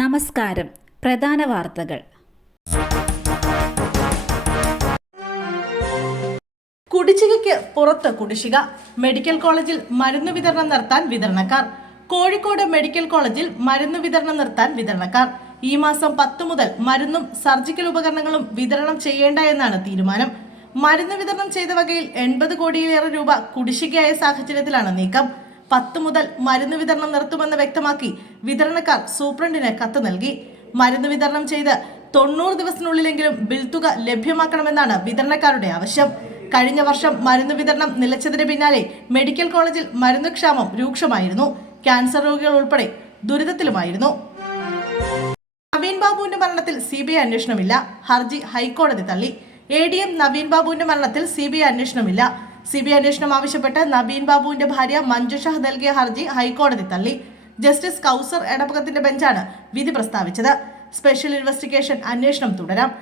നമസ്കാരം. പ്രധാന വാർത്തകൾ. കുടിശ്ശികയ്ക്ക് പുറത്ത് കുടിശ്ശിക. മെഡിക്കൽ കോളേജിൽ മരുന്ന് വിതരണം നിർത്താൻ വിതരണക്കാർ. കോഴിക്കോട് മെഡിക്കൽ കോളേജിൽ മരുന്ന് വിതരണം നിർത്താൻ വിതരണക്കാർ. ഈ മാസം 10 മുതൽ മരുന്നും സർജിക്കൽ ഉപകരണങ്ങളും വിതരണം ചെയ്യേണ്ട എന്നാണ് തീരുമാനം. മരുന്ന് വിതരണം ചെയ്ത വകയിൽ 80 കോടിയിലേറെ രൂപ കുടിശ്ശികയായ സാഹചര്യത്തിലാണ് നീക്കം. 10 മുതൽ മരുന്ന് വിതരണം നിർത്തുമെന്ന് വ്യക്തമാക്കി വിതരണക്കാർ സൂപ്രണ്ടിന് കത്ത് നൽകി. മരുന്ന് വിതരണം ചെയ്ത് 90 ദിവസത്തിനുള്ളിലെങ്കിലും ബിൽ തുക ലഭ്യമാക്കണമെന്നാണ് വിതരണക്കാരുടെ ആവശ്യം. കഴിഞ്ഞ വർഷം മരുന്ന് വിതരണം നിലച്ചതിന് പിന്നാലെ മെഡിക്കൽ കോളേജിൽ മരുന്ന് ക്ഷാമം രൂക്ഷമായിരുന്നു. ക്യാൻസർ രോഗികൾ ഉൾപ്പെടെ ദുരിതത്തിലുമായിരുന്നു. നവീൻ ബാബുവിന്റെ മരണത്തിൽ CBI അന്വേഷണമില്ല. ഹർജി ഹൈക്കോടതി തള്ളി. ADM നവീൻ ബാബുവിന്റെ മരണത്തിൽ CBI അന്വേഷണമില്ല. CBI അന്വേഷണം ആവശ്യപ്പെട്ട് നവീൻ ബാബുവിന്റെ ഭാര്യ മഞ്ജുഷ നൽകിയ ഹർജി ഹൈക്കോടതി തള്ളി. ജസ്റ്റിസ് കൗസർ എടപ്പകത്തിന്റെ ബെഞ്ചാണ് വിധി പ്രസ്താവിച്ചത്. സ്പെഷ്യൽ ഇൻവെസ്റ്റിഗേഷൻ അന്വേഷണം തുടരാം.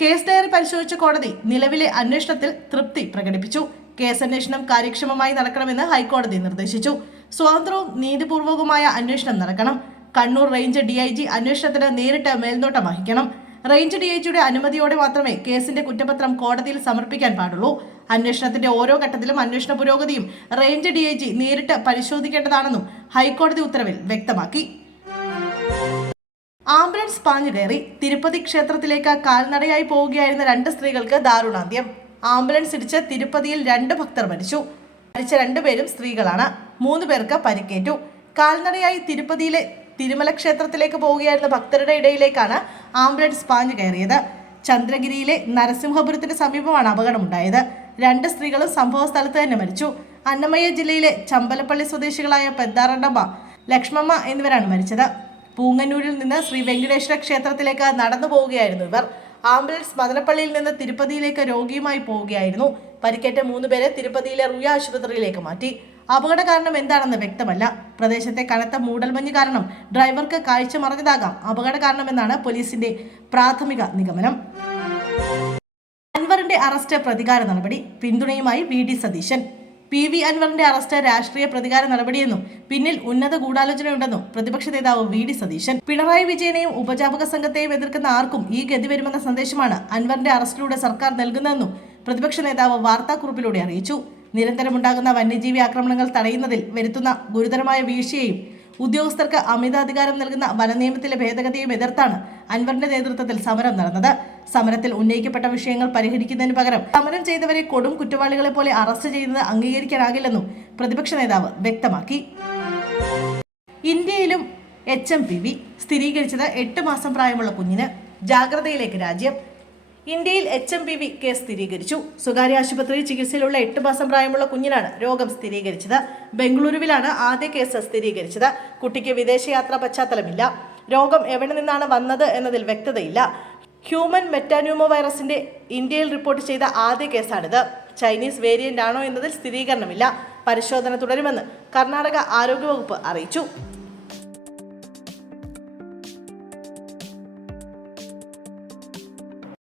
കേസ് ഡയറി പരിശോധിച്ച കോടതി നിലവിലെ അന്വേഷണത്തിൽ തൃപ്തി പ്രകടിപ്പിച്ചു. കേസ് അന്വേഷണം കാര്യക്ഷമമായി നടക്കണമെന്ന് ഹൈക്കോടതി നിർദ്ദേശിച്ചു. സ്വതന്ത്രവും നീതിപൂർവകവുമായ അന്വേഷണം നടക്കണം. കണ്ണൂർ റേഞ്ച് DIG അന്വേഷണത്തിന് നേരിട്ട് മേൽനോട്ടം വഹിക്കണം. റേഞ്ച് DIGയുടെ അനുമതിയോടെ മാത്രമേ കേസിന്റെ കുറ്റപത്രം കോടതിയിൽ സമർപ്പിക്കാൻ പാടുള്ളൂ. അന്വേഷണത്തിന്റെ ഓരോ ഘട്ടത്തിലും അന്വേഷണ പുരോഗതിയും റേഞ്ച് DIG നേരിട്ട് പരിശോധിക്കേണ്ടതാണെന്നും ഹൈക്കോടതി ഉത്തരവിൽ വ്യക്തമാക്കി. ആംബുലൻസ് പാഞ്ഞു കയറി. തിരുപ്പതി ക്ഷേത്രത്തിലേക്ക് കാൽനടയായി പോവുകയായിരുന്ന 2 സ്ത്രീകൾക്ക് ദാരുണാന്ത്യം. ആംബുലൻസ് ഇടിച്ച് തിരുപ്പതിയിൽ 2 ഭക്തർ മരിച്ചു. മരിച്ച 2 പേരും സ്ത്രീകളാണ്. 3 പേർക്ക് പരിക്കേറ്റു. കാൽനടയായി തിരുപ്പതിയിലെ തിരുമല ക്ഷേത്രത്തിലേക്ക് പോവുകയായിരുന്ന ഭക്തരുടെ ഇടയിലേക്കാണ് ആംബുലൻസ് പാഞ്ഞു കയറിയത്. ചന്ദ്രഗിരിയിലെ നരസിംഹപുരത്തിന് സമീപമാണ് അപകടമുണ്ടായത്. 2 സ്ത്രീകളും സംഭവ സ്ഥലത്ത് തന്നെ മരിച്ചു. അന്നമയ്യ ജില്ലയിലെ ചമ്പലപ്പള്ളി സ്വദേശികളായ പെദ്ദാറണ്ടമ്മ, ലക്ഷ്മമ്മ എന്നിവരാണ് മരിച്ചത്. പൂങ്ങന്നൂരിൽ നിന്ന് ശ്രീ വെങ്കടേശ്വര ക്ഷേത്രത്തിലേക്ക് നടന്നു പോവുകയായിരുന്നു ഇവർ. ആംബുലൻസ് മദനപ്പള്ളിയിൽ നിന്ന് തിരുപ്പതിയിലേക്ക് രോഗിയുമായി പോവുകയായിരുന്നു. പരിക്കേറ്റ 3 പേരെ തിരുപ്പതിയിലെ റുയ ആശുപത്രിയിലേക്ക് മാറ്റി. അപകട കാരണം എന്താണെന്ന് വ്യക്തമല്ല. പ്രദേശത്തെ കനത്ത മൂടൽമഞ്ഞ് കാരണം ഡ്രൈവർക്ക് കാഴ്ച മറഞ്ഞതാകാം അപകട കാരണമെന്നാണ് പോലീസിന്റെ പ്രാഥമിക നിഗമനം. അൻവറിന്റെ അറസ്റ്റ് പ്രതികാര നടപടി. പിന്തുണയുമായി VD സതീശൻ. PV അൻവറിന്റെ അറസ്റ്റ് രാഷ്ട്രീയ പ്രതികാര നടപടിയെന്നും പിന്നിൽ ഉന്നത ഗൂഢാലോചനയുണ്ടെന്നും പ്രതിപക്ഷ നേതാവ് VD സതീശൻ. പിണറായി വിജയനെയും ഉപജാപക സംഘത്തെയും എതിർക്കുന്ന ആർക്കും ഈ ഗതി വരുമെന്ന സന്ദേശമാണ് അൻവറിന്റെ അറസ്റ്റിലൂടെ സർക്കാർ നൽകുന്നതെന്നും പ്രതിപക്ഷ നേതാവ് വാർത്താക്കുറിപ്പിലൂടെ അറിയിച്ചു. നിരന്തരമുണ്ടാകുന്ന വന്യജീവി ആക്രമണങ്ങൾ തടയുന്നതിൽ വരുത്തുന്ന ഗുരുതരമായ വീഴ്ചയെയും ഉദ്യോഗസ്ഥർക്ക് അമിതാധികാരം നൽകുന്ന വനനിയമത്തിലെ ഭേദഗതിയും എതിർത്താണ് അൻവറിന്റെ നേതൃത്വത്തിൽ സമരം നടന്നത്. സമരത്തിൽ ഉന്നയിക്കപ്പെട്ട വിഷയങ്ങൾ പരിഹരിക്കുന്നതിന് പകരം സമരം ചെയ്തവരെ കൊടും കുറ്റവാളികളെ പോലെ അറസ്റ്റ് ചെയ്യുന്നത് അംഗീകരിക്കാനാകില്ലെന്നും പ്രതിപക്ഷ നേതാവ് വ്യക്തമാക്കി. ഇന്ത്യയിലും HMPV സ്ഥിരീകരിച്ചത് 8 മാസം പ്രായമുള്ള കുഞ്ഞിന്. ജാഗ്രതയിലേക്ക് രാജ്യം. ഇന്ത്യയിൽ HMPV കേസ് സ്ഥിരീകരിച്ചു. സ്വകാര്യ ആശുപത്രിയിൽ ചികിത്സയിലുള്ള 8 മാസം പ്രായമുള്ള കുഞ്ഞിനാണ് രോഗം സ്ഥിരീകരിച്ചത്. ബംഗളൂരുവിലാണ് ആദ്യ കേസ് സ്ഥിരീകരിച്ചത്. കുട്ടിക്ക് വിദേശയാത്രാ പശ്ചാത്തലമില്ല. രോഗം എവിടെ നിന്നാണ് വന്നത് എന്നതിൽ വ്യക്തതയില്ല. ഹ്യൂമൻ മെറ്റാന്യൂമോ വൈറസിന്റെ ഇന്ത്യയിൽ റിപ്പോർട്ട് ചെയ്ത ആദ്യ കേസാണിത്. ചൈനീസ് വേരിയന്റ് ആണോ എന്നതിൽ സ്ഥിരീകരണമില്ല. പരിശോധന തുടരുമെന്ന് കർണാടക ആരോഗ്യവകുപ്പ് അറിയിച്ചു.